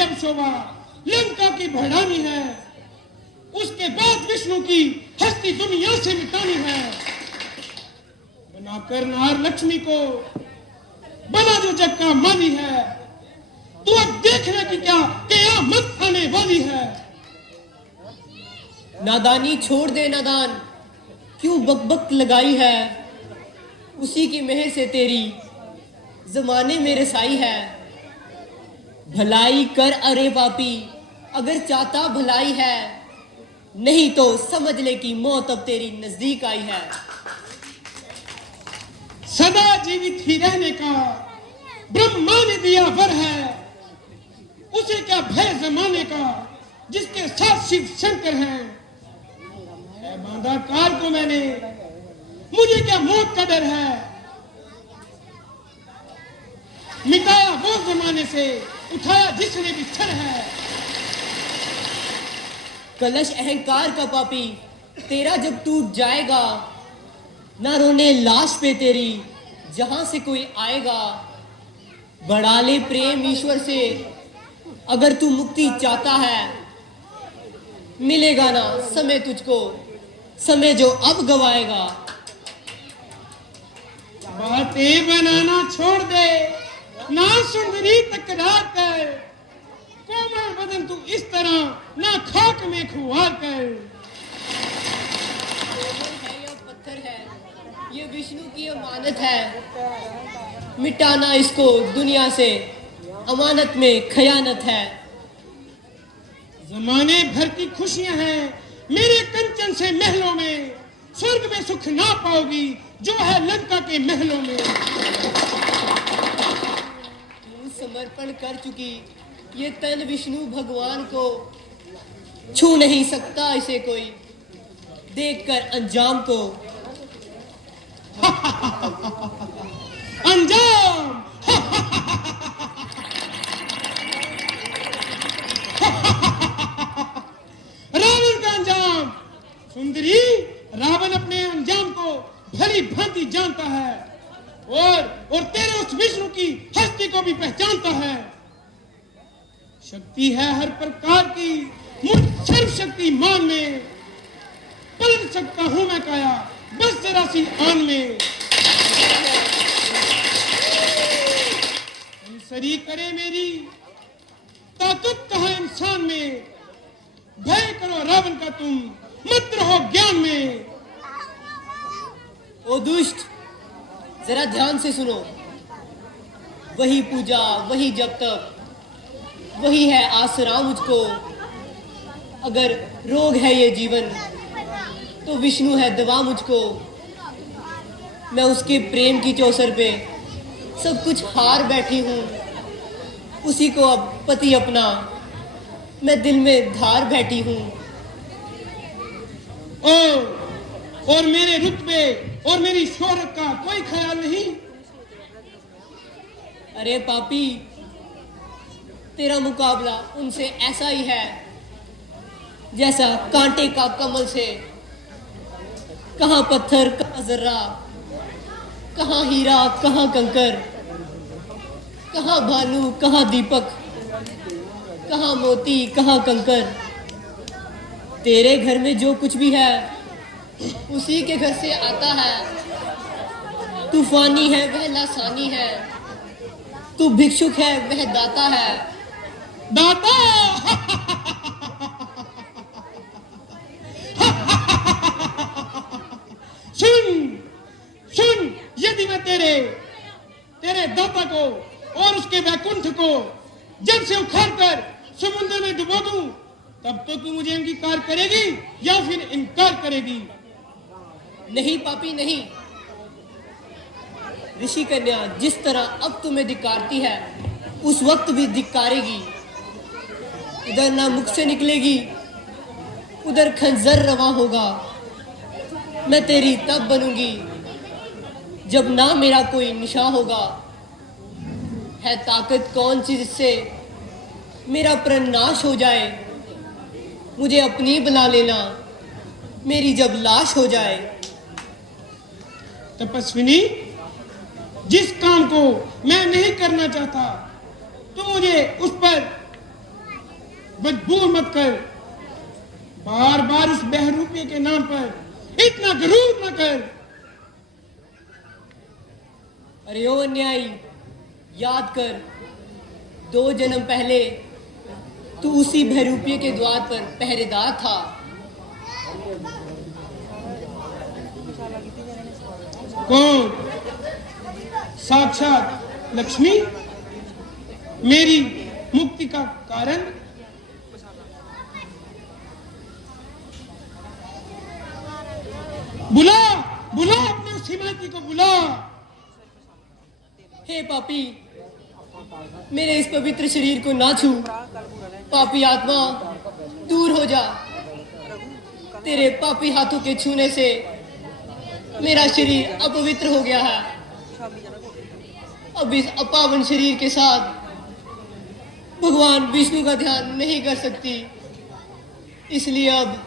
अब शोभा लंका की बढ़ानी है, उसके बाद विष्णु की हस्ती दुनिया से मिटानी है। बनाकर नार लक्ष्मी को बना जो जग का माली है, तू अब देखना कि क्या क़यामत आने वाली है। नादानी छोड़ दे नादान, क्यों बकबक लगाई है, उसी की मेहर से तेरी जमाने में रसाई है। भलाई कर अरे पापी, अगर चाहता भलाई है, नहीं तो समझ ले कि मौत अब तेरी नजदीक आई है। सदा जीवित ही रहने का ब्रह्मा ने दिया वर है, उसे क्या भय जमाने का जिसके साथ शिव शंकर हैं। बांधा काल को मैंने, मुझे क्या मौत का डर है। मिटाया वो जमाने से, उठाया जिसने भी छड़ है। कलश अहंकार का पापी तेरा जब टूट जाएगा, ना रोने लाश पे तेरी जहां से कोई आएगा। बढ़ा ले प्रेम ईश्वर से, अगर तू मुक्ति चाहता है, मिलेगा ना समय तुझको, समय जो अब गवाएगा। बातें बनाना छोड़ दे, ना सुंदरी टकरा कर, कोमल बदन तू इस तरह ना खाक में खुआ कर। है या पत्थर है, ये विष्णु की अमानत है, मिटाना इसको दुनिया से अमानत में खयानत है। जमाने भर की खुशियां हैं मेरे कंचन से महलों में, स्वर्ग में सुख ना पाओगी जो है लंका के महलों में। तू समर्पण कर चुकी ये तन विष्णु भगवान को, छू नहीं सकता इसे कोई, देखकर अंजाम को। अंजाम रावण का अंजाम। सुंदरी, रावण अपने अंजाम को भली भांति जानता है, और तेरे उस विष्णु की हस्ती को भी पहचानता है। शक्ति है हर प्रकार की मुझ सर्वशक्ति मान में, पलट सकता हूं मैं काया बस जरा सी आन में। सरी करे मेरी ताकत कहा इंसान में, भय करो रावण का तुम, मत रहो ज्ञान में। ओ दुष्ट, जरा ध्यान से सुनो, वही पूजा वही जब तक, वही है आसरा मुझको। अगर रोग है ये जीवन, तो विष्णु है दवा मुझको। मैं उसके प्रेम की चौसर पे सब कुछ हार बैठी हूँ, उसी को अब पति अपना मैं दिल में धार बैठी हूँ। और मेरे रुतबे और मेरी शोहरत का कोई ख्याल नहीं। अरे पापी, तेरा मुकाबला उनसे ऐसा ही है जैसा कांटे का कमल से। कहाँ पत्थर कहाँ जर्रा, कहाँ हीरा कहाँ कंकर, कहाँ भालू कहाँ दीपक, कहाँ मोती कहाँ कंकर। तेरे घर में जो कुछ भी है उसी के घर से आता है। तूफानी है वह लासानी है, तू भिक्षुक है वह दाता है। दाता सुन, यदि मैं तेरे दाता को और उसके वैकुंठ को जल से उखाड़कर समुद्र में डुबो दूं, तब तो तू मुझे अंगीकार करेगी या फिर इनकार करेगी? नहीं पापी नहीं। ऋषि कन्या जिस तरह अब तुम्हें धिक्कारती है, उस वक्त भी धिक्कारेगी। इधर ना मुख से निकलेगी, उधर खंजर रवा होगा। मैं तेरी तब बनूंगी जब ना मेरा कोई निशा होगा। है ताकत कौन सी जिससे मेरा प्रण नाश हो जाए। मुझे अपनी बना लेना मेरी जब लाश हो जाए। तपस्विनी, जिस काम को मैं नहीं करना चाहता, तो मुझे उस पर मजबूर मत कर। बार बार इस बहरूपिये के नाम पर इतना गरूर न कर। अरे ओ अन्यायी, याद कर, 2 जन्म पहले तू उसी बहरूपिये के द्वार पर पहरेदार था। कौन? साक्षात लक्ष्मी, मेरी मुक्ति का कारण। बुला बुला अपने श्रीमती को बुला। हे पापी, मेरे इस पवित्र शरीर को ना छू। पापी आत्मा, दूर हो जा। तेरे पापी हाथों के छूने से मेरा शरीर अपवित्र हो गया है। अब इस अपावन शरीर के साथ भगवान विष्णु का ध्यान नहीं कर सकती, इसलिए अब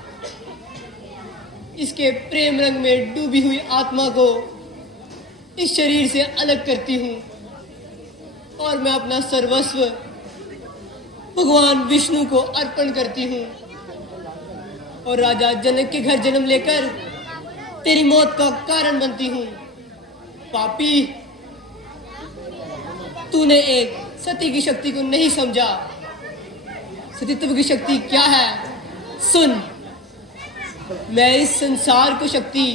इसके प्रेम रंग में डूबी हुई आत्मा को इस शरीर से अलग करती हूँ और मैं अपना सर्वस्व भगवान विष्णु को अर्पण करती हूँ और राजा जनक के घर जन्म लेकर तेरी मौत का कारण बनती हूँ। पापी, तूने एक सती की शक्ति को नहीं समझा। सतीत्व की शक्ति क्या है? सुन, मैं इस संसार को शक्ति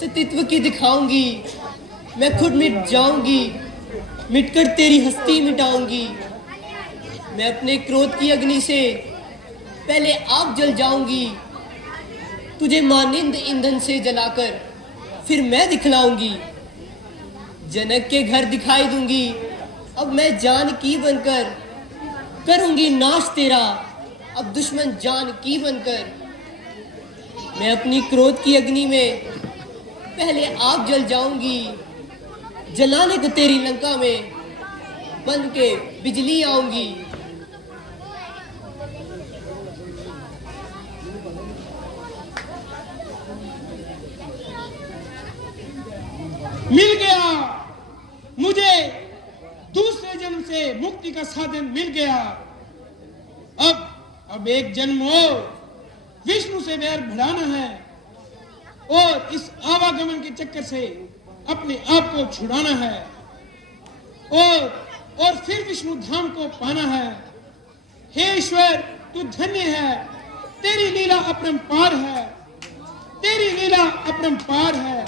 सतीत्व की दिखाऊंगी। मैं खुद मिट जाऊंगी, मिटकर तेरी हस्ती मिटाऊंगी। मैं अपने क्रोध की अग्नि से पहले आप जल जाऊंगी, तुझे मानिंद ईंधन से जलाकर फिर मैं दिखलाऊंगी। जनक के घर दिखाई दूंगी, अब मैं जानकी बनकर करूंगी नाश तेरा, अब दुश्मन जानकी बनकर। मैं अपनी क्रोध की अग्नि में पहले आग जल जाऊंगी, जलाने को तेरी लंका में बन के बिजली आऊंगी। मिल गया मुझे, दूसरे जन्म से मुक्ति का साधन मिल गया। अब एक जन्म और विष्णु से वैर बढ़ाना है और इस आवागमन के चक्कर से अपने आप को छुड़ाना है और फिर विष्णु धाम को पाना है। हे ईश्वर, तू धन्य है, तेरी लीला अपरंपार है, तेरी लीला अपरंपार है।